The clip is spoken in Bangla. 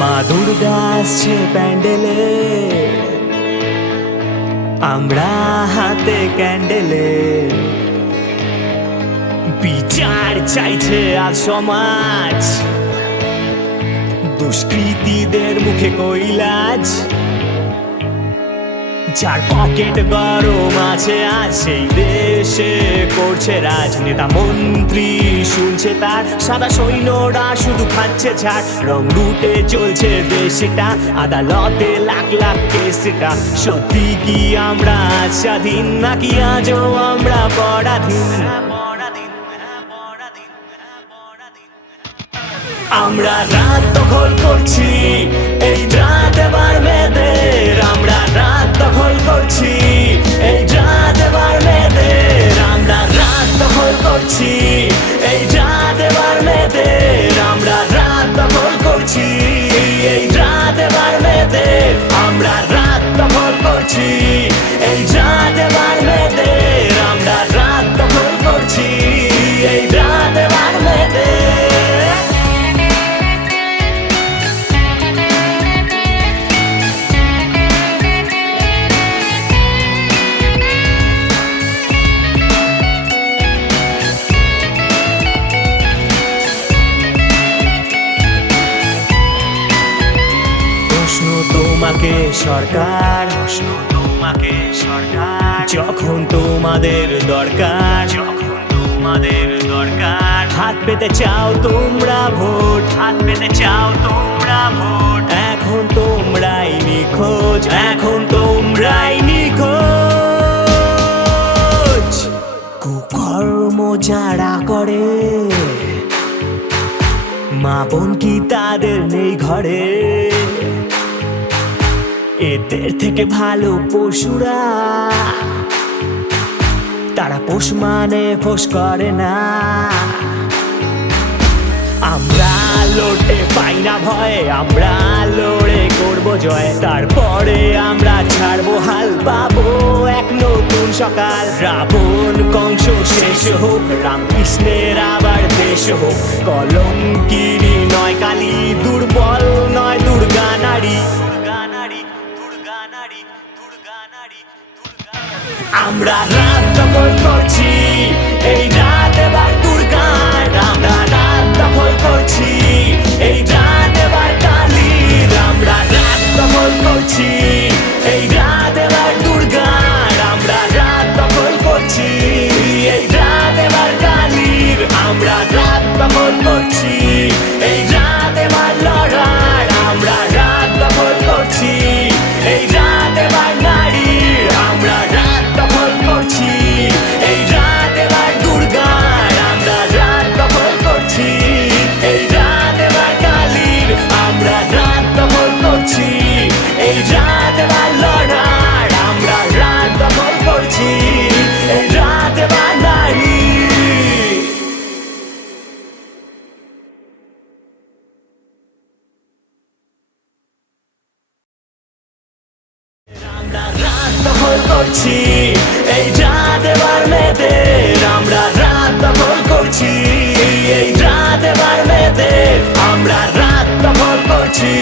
মা দুর্গা আসছে প্যান্ডেলে, আমরা হাতে ক্যান্ডেলে। বিচার চাইছে আজ সমাজ, দুষ্কৃতীদের মুখে কৈলাজ। যার পকেট গরম আছে আজ সেই দেশে করছে রাজ। নেতা মন্ত্রী শুনছে তার, সাদা সৈন্যরা শুধু খাচ্ছে ঝাড়। রং রুটে চলছে দেশটা, আদালতে লাখ লাখ কেসটা। সত্যি কি আমরা স্বাধীন, নাকি আজও আমরা পরাধীন? আমরা রাত দখল করছি, এই রাত এবার মেয়েদের। আমরা রাত দখল করছি, এই রাত এবার মেয়েদের। আমরা রাত দখল করছি, এই রাত এবার মেয়েদের। আমরা রাত দখল করছি, এই রাত এবার মেয়েদের। আমরা রাত দখল করছি, এই রাত এবার মেয়েদের। আমরা রাত দখল করছি, এই রাত এবার মেয়েদের। তোমাকে সরকার, প্রশ্ন তোমাকে সরকার, যখন তোমাদের দরকার, যখন তোমাদের দরকার। হাত পেতে চাও তোমরা ভোট, হাত পেতে চাও তোমরা ভোট। এখন তোমরাই নিখোঁজ, এখন তোমরাই নিখোঁজ। কুকর্ম যারা করে, মা বোন কি তাদের নেই ঘরে? এদের থেকে ভালো পশুরা, তারা পোষ মানে পোষ করে না। আমরা লড়তে পাই না ভয়, আমরা লড়ে করবো জয়। তারপরে আমরা ছাড়বো হাল, পাবো এক নতুন সকাল। রাবণ কংস শেষ হোক, রামকৃষ্ণের আবার দেশ হোক। কলঙ্কিনী নয় কালী, দুর্বল নয় দুর্গা নারী। আমরা রাত দখল করছি, এই রাত এবার দুর্গার। আমরা রাত দখল করছি, এই রাত এবার কালীর। আমরা রাত দখল করছি, এই রাত এবার দুর্গার। আমরা রাত দখল করছি, এই রাত এবার কালীর। আমরা রাত দখল করছি, এই রাত এবার লড়ার। আমরা রাত দখল করছি, এই রাত এবার নারীর। আমরা রাত দখল করছি, এই রাত এবার দুর্গার। আমরা রাত দখল করছি, এই রাত এবার কালীর। আমরা রাত দখল করছি, এই রাত এবার লড়ার। আমরা রাত দখল করছি, এই রাত এবার নারী। আমরা রাত দখল করছি, এই রাত এবার মেয়েদের। আমরা রাত দখল করছি, এই রাত এবার মেয়েদের। আমরা রাত দখল করছি।